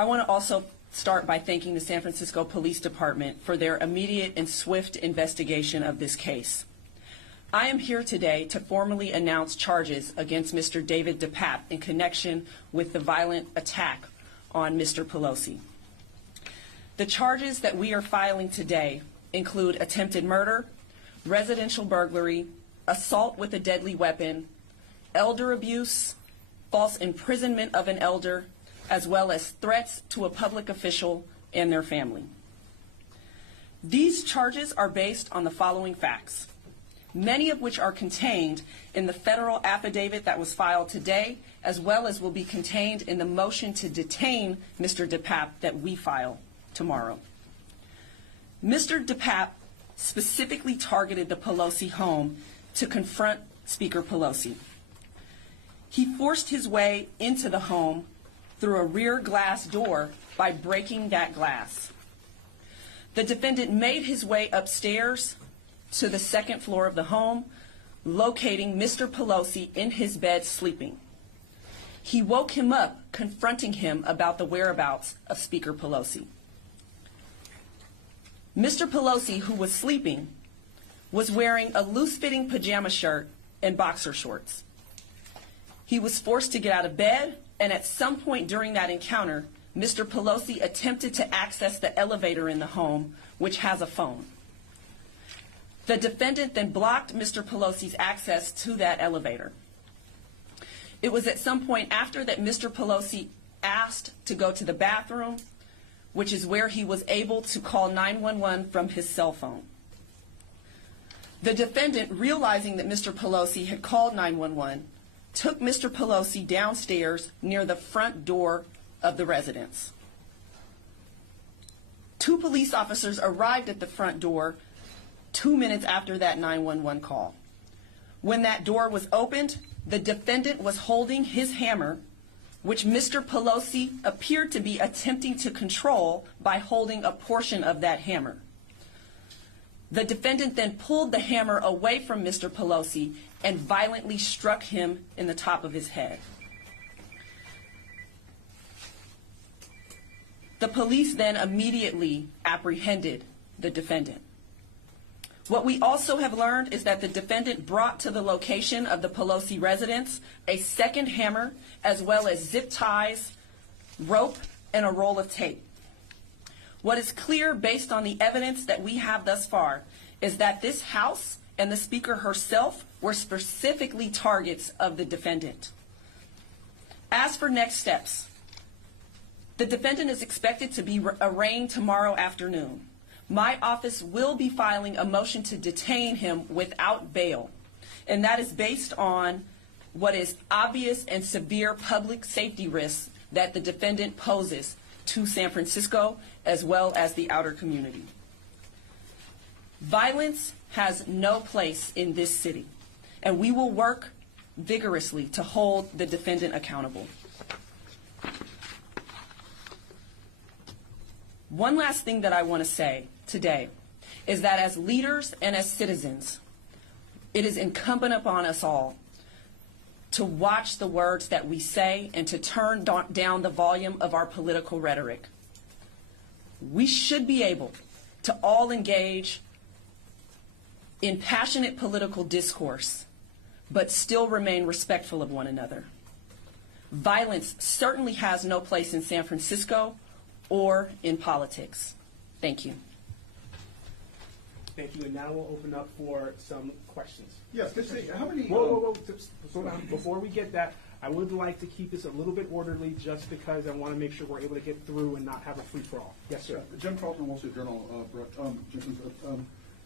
I want to also start by thanking the San Francisco Police Department for their immediate and swift investigation of this case. I am here today to formally announce charges against Mr. David DePape in connection with the violent attack on Mr. Pelosi. The charges that we are filing today include attempted murder, residential burglary, assault with a deadly weapon, elder abuse, false imprisonment of an elder, as well as threats to a public official and their family. These charges are based on the following facts, many of which are contained in the federal affidavit that was filed today, as well as will be contained in the motion to detain Mr. DePape that we file tomorrow. Mr. DePape specifically targeted the Pelosi home to confront Speaker Pelosi. He forced his way into the home through a rear glass door by breaking that glass. The defendant made his way upstairs to the second floor of the home, locating Mr. Pelosi in his bed sleeping. He woke him up, confronting him about the whereabouts of Speaker Pelosi. Mr. Pelosi, who was sleeping, was wearing a loose-fitting pajama shirt and boxer shorts. He was forced to get out of bed, and at some point during that encounter, Mr. Pelosi attempted to access the elevator in the home, which has a phone. The defendant then blocked Mr. Pelosi's access to that elevator. It was at some point after that Mr. Pelosi asked to go to the bathroom, which is where he was able to call 911 from his cell phone. The defendant, realizing that Mr. Pelosi had called 911, took Mr. Pelosi downstairs near the front door of the residence. 2 police officers arrived at the front door 2 minutes after that 911 call. When that door was opened, the defendant was holding his hammer, which Mr. Pelosi appeared to be attempting to control by holding a portion of that hammer. The defendant then pulled the hammer away from Mr. Pelosi and violently struck him in the top of his head. The police then immediately apprehended the defendant. What we also have learned is that the defendant brought to the location of the Pelosi residence a second hammer, as well as zip ties, rope, and a roll of tape. What is clear based on the evidence that we have thus far is that this House and the Speaker herself were specifically targets of the defendant. As for next steps, the defendant is expected to be arraigned tomorrow afternoon. My office will be filing a motion to detain him without bail, and that is based on what is obvious and severe public safety risks that the defendant poses to San Francisco as well as the outer community. Violence has no place in this city, and we will work vigorously to hold the defendant accountable. One last thing that I want to say today is that as leaders and as citizens, it is incumbent upon us all to watch the words that we say and to turn down the volume of our political rhetoric. We should be able to all engage in passionate political discourse, but still remain respectful of one another. Violence certainly has no place in San Francisco or in politics. Thank you. Thank you, and now we'll open up for some questions. Yes, how many... Whoa. Slow down. Before we get that, I would like to keep this a little bit orderly just because I want to make sure we're able to get through and not have a free-for-all. Yes, sir. Jim Carlton, Wall Street Journal, Brooke, Jenkins,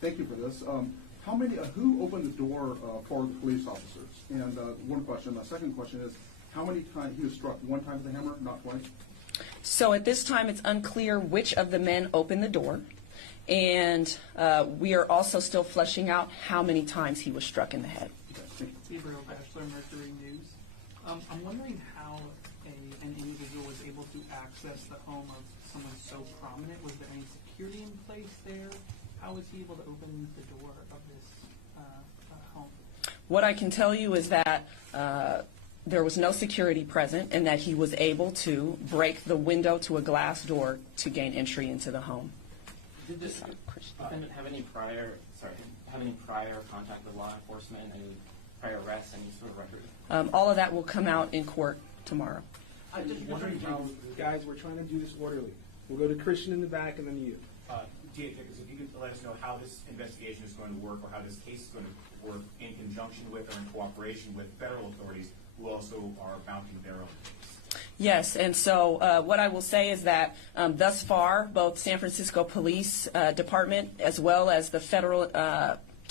thank you for this. Who opened the door for the police officers? And one question. My second question is, how many times he was struck? One time with a hammer, not twice? So at this time, it's unclear which of the men opened the door. And we are also still fleshing out how many times he was struck in the head. Gabriel Bachelor, Mercury News. I'm wondering how an individual was able to access the home of someone so prominent. Was there any security in place there? How was he able to open the door of this home? What I can tell you is that there was no security present and that he was able to break the window to a glass door to gain entry into the home. Did this defendant have any prior contact with law enforcement, any prior arrests, any sort of record? All of that will come out in court tomorrow. I'm just wondering how, guys, we're trying to do this orderly. We'll go to Christian in the back and then you. DA Jenkins, if you could let us know how this investigation is going to work or how this case is going to work in conjunction with or in cooperation with federal authorities who also are mounting their own case. Yes, and so what I will say is that thus far, both San Francisco Police Department as well as the Federal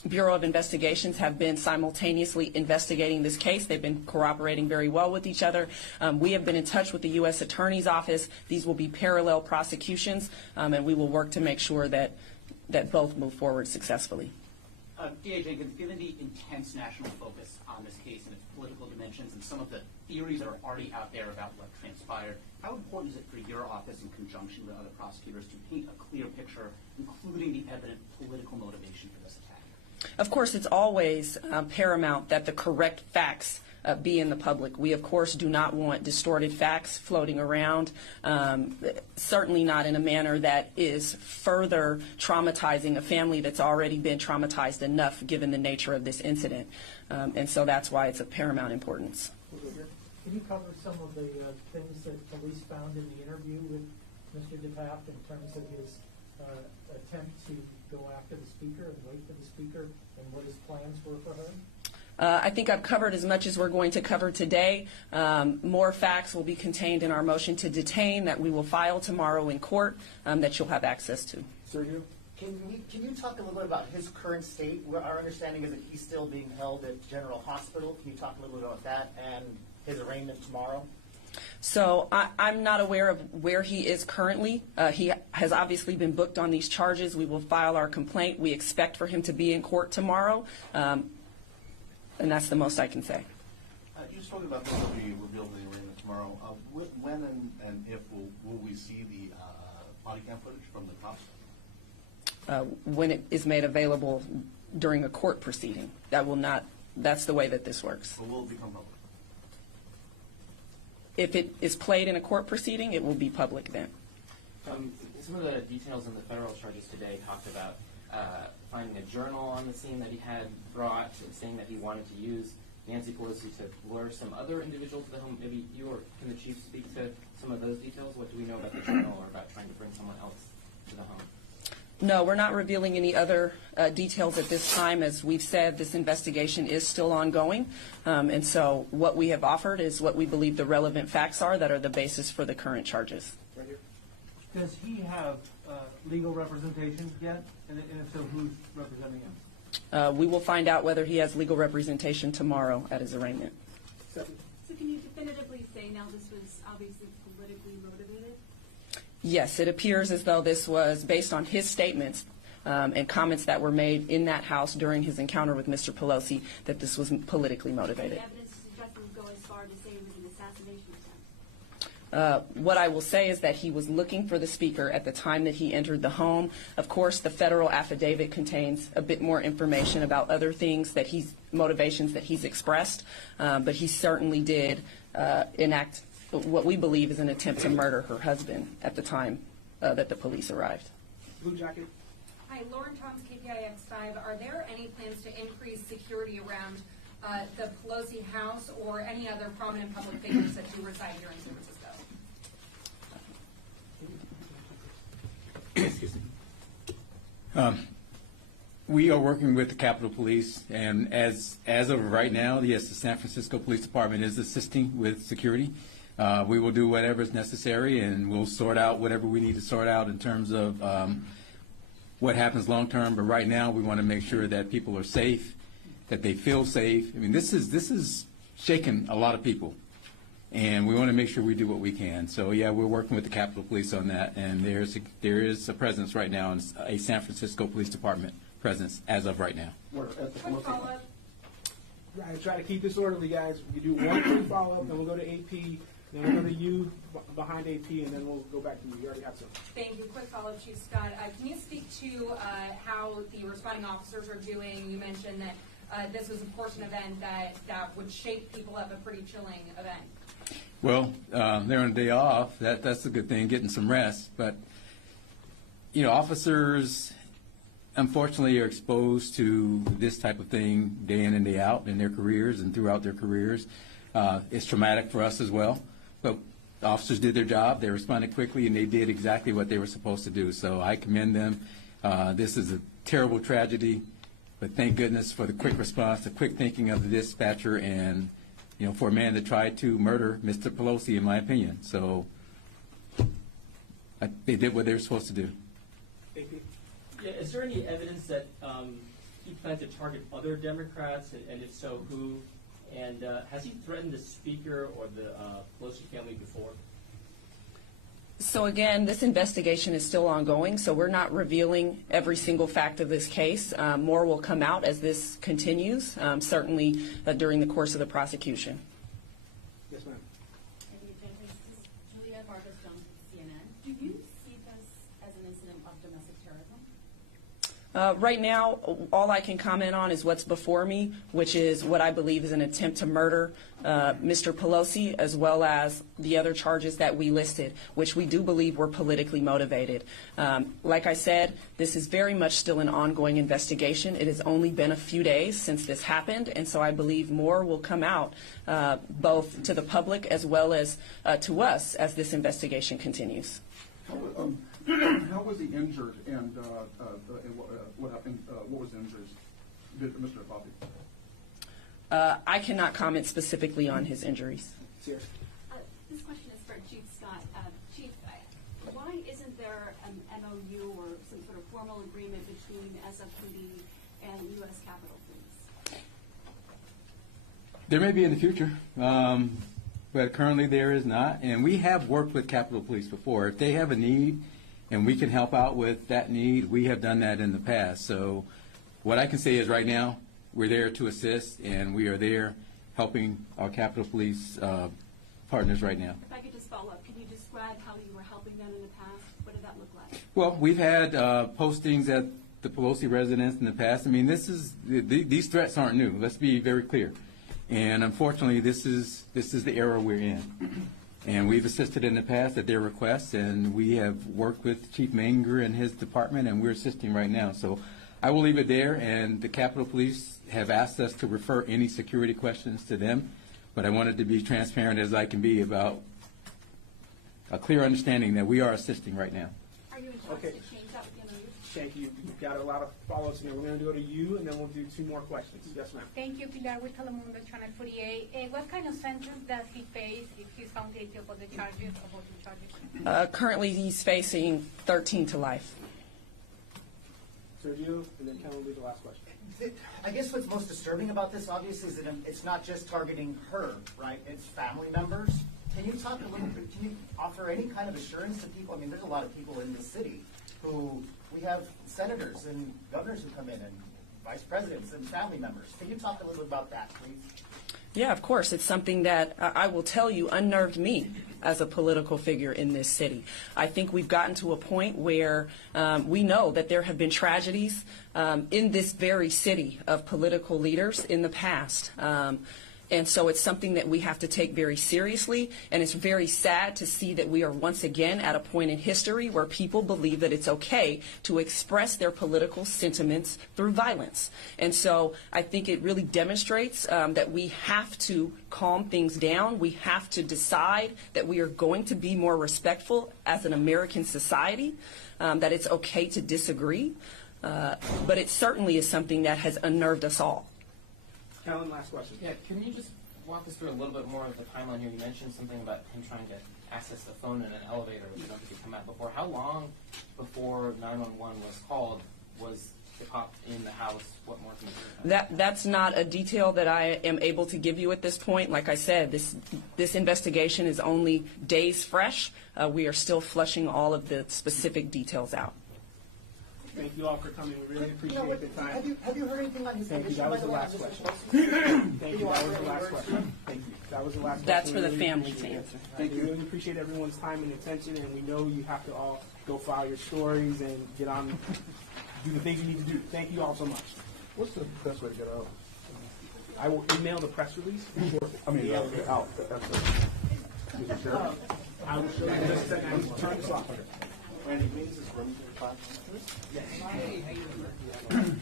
Bureau of Investigations have been simultaneously investigating this case. They've been cooperating very well with each other. We have been in touch with the U.S. Attorney's Office. These will be parallel prosecutions, and we will work to make sure that both move forward successfully. DA Jenkins, given the intense national focus on this case and its political dimensions and some of the theories that are already out there about what transpired, how important is it for your office in conjunction with other prosecutors to paint a clear picture, including the evident political motivation for this attack? Of course, it's always paramount that the correct facts be in the public. We, of course, do not want distorted facts floating around, certainly not in a manner that is further traumatizing a family that's already been traumatized enough given the nature of this incident. And so that's why it's of paramount importance. Can you cover some of the things that police found in the interview with Mr. DePape in terms of his attempt to go after the speaker and wait for the speaker and what his plans were for her? I think I've covered as much as we're going to cover today. More facts will be contained in our motion to detain that we will file tomorrow in court that you'll have access to. Sergio? Can you talk a little bit about his current state? Our understanding is that he's still being held at General Hospital. Can you talk a little bit about that and his arraignment tomorrow? So I'm not aware of where he is currently. He has obviously been booked on these charges. We will file our complaint. We expect for him to be in court tomorrow. And that's the most I can say. You just talking about this will be revealed in the arraignment tomorrow. When and if will we see the body cam footage from the cops? When it is made available during a court proceeding. That's the way that this works. Or will it become public? If it is played in a court proceeding, it will be public then. Some of the details in the federal charges today talked about finding a journal on the scene that he had brought, and saying that he wanted to use Nancy Pelosi to lure some other individual to the home. Maybe you or can the chief speak to some of those details? What do we know about the journal or about trying to bring someone else to the home? No, we're not revealing any other details at this time. As we've said, this investigation is still ongoing. And so what we have offered is what we believe the relevant facts are that are the basis for the current charges. Right here. Does he have legal representation yet? And if so, who's representing him? We will find out whether he has legal representation tomorrow at his arraignment. So can you definitively say now this was obviously politically motivated? Yes, it appears as though this was based on his statements and comments that were made in that house during his encounter with Mr. Pelosi, that this was politically motivated. The evidence suggests it would go as far to say it was an assassination attempt. What I will say is that he was looking for the speaker at the time that he entered the home. Of course, the federal affidavit contains a bit more information about other things that motivations that he's expressed, but he certainly did enact what we believe is an attempt to murder her husband at the time that the police arrived. Blue jacket. Hi, Lauren Toms, KPIX5. Are there any plans to increase security around the Pelosi house or any other prominent public figures that do reside here in San Francisco? Excuse me. We are working with the Capitol Police, and as of right now, yes, the San Francisco Police Department is assisting with security. We will do whatever is necessary, and we'll sort out whatever we need to sort out in terms of what happens long term. But right now, we want to make sure that people are safe, that they feel safe. I mean, this is shaking a lot of people, and we want to make sure we do what we can. So yeah, we're working with the Capitol Police on that, and there is a presence right now, a San Francisco Police Department presence as of right now. Quick follow-up. I try to keep this orderly, guys. We do one quick follow-up, then we'll go to AP, then we'll go to you behind AP, and then we'll go back to you. You already have some. Thank you. Quick follow-up, Chief Scott. Can you speak to how the responding officers are doing? You mentioned that this was, of course, an event that would shake people up, a pretty chilling event. Well, they're on a day off. That's a good thing, getting some rest. But, you know, officers, unfortunately, are exposed to this type of thing day in and day out in their careers and throughout their careers. It's traumatic for us as well. But the officers did their job. They responded quickly, and they did exactly what they were supposed to do. So I commend them. This is a terrible tragedy, but thank goodness for the quick response, the quick thinking of the dispatcher, and, you know, for a man to try to murder Mr. Pelosi, in my opinion. So they did what they were supposed to do. Yeah, is there any evidence that he planned to target other Democrats, and if so, who? And has he threatened the Speaker or the Pelosi family before? So again, this investigation is still ongoing, so we're not revealing every single fact of this case. More will come out as this continues, certainly during the course of the prosecution. Yes, ma'am. Jenkins, this is Julia Vargas Jones with CNN. Do you see this as an incident of domestic terrorism? Right now, all I can comment on is what's before me, which is what I believe is an attempt to murder Mr. Pelosi, as well as the other charges that we listed, which we do believe were politically motivated. Like I said, this is very much still an ongoing investigation. It has only been a few days since this happened, and so I believe more will come out, both to the public as well as to us as this investigation continues. How was he injured, and what happened? What was the injuries? Mr. DePape? I cannot comment specifically on his injuries. This question is for Chief Scott. Chief, why isn't there an MOU or some sort of formal agreement between SFPD and U.S. Capitol Police? There may be in the future, but currently there is not. And we have worked with Capitol Police before. If they have a need and we can help out with that need, we have done that in the past. So what I can say is right now, we're there to assist, and we are there helping our Capitol Police partners right now. If I could just follow up, can you describe how you were helping them in the past? What did that look like? Well, we've had postings at the Pelosi residence in the past. I mean, these threats aren't new. Let's be very clear. And unfortunately, this is the era we're in. And we've assisted in the past at their request, and we have worked with Chief Manger and his department, and we're assisting right now. So I will leave it there, and the Capitol Police have asked us to refer any security questions to them, but I wanted to be transparent as I can be about a clear understanding that we are assisting right now. Are you in talks Okay. to change that with the MOU? Thank you. You've got a lot of follow-ups in there. We're going to go to you, and then we'll do 2 more questions. Yes, ma'am. Thank you, Pilar with Telemundo, Channel 48. What kind of sentence does he face if he's found guilty of all the charges, Currently, he's facing 13 to life. Sergio, and then Ken will do the last question. I guess what's most disturbing about this, obviously, is that it's not just targeting her, right? It's family members. Can you talk a little bit, can you offer any kind of assurance to people? I mean, there's a lot of people in this city who, we have senators and governors who come in, and vice presidents and family members. Can you talk a little about that, please? Yeah, of course. It's something that I will tell you unnerved me as a political figure in this city. I think we've gotten to a point where we know that there have been tragedies in this very city of political leaders in the past. And so it's something that we have to take very seriously, and it's very sad to see that we are once again at a point in history where people believe that it's okay to express their political sentiments through violence. And so I think it really demonstrates that we have to calm things down. We have to decide that we are going to be more respectful as an American society, that it's okay to disagree, but it certainly is something that has unnerved us all. Kellen, last question. Yeah, can you just walk us through a little bit more of the timeline here? You mentioned something about him trying to access the phone in an elevator, which nobody could come out before. How long before 911 was called was the cop in the house? What more can you do? That's not a detail that I am able to give you at this point. Like I said, this investigation is only days fresh. We are still fleshing all of the specific details out. Thank you all for coming. We really appreciate the time. Have you heard anything on his Thank you. condition? That was by the way, last on question. Mr. Thank you. That was the last question. Thank you. That was the last That's question. for the We really family to appreciate it. answer. Thank you. We really appreciate everyone's time and attention, and we know you have to all go file your stories and get on, do the things you need to do. Thank you all so much. What's the best way to get out? I will email the press release. I mean, out. Mr. Sheriff? I will show you just a second. Turn this off. Randy, can we use this room for your class? Yes.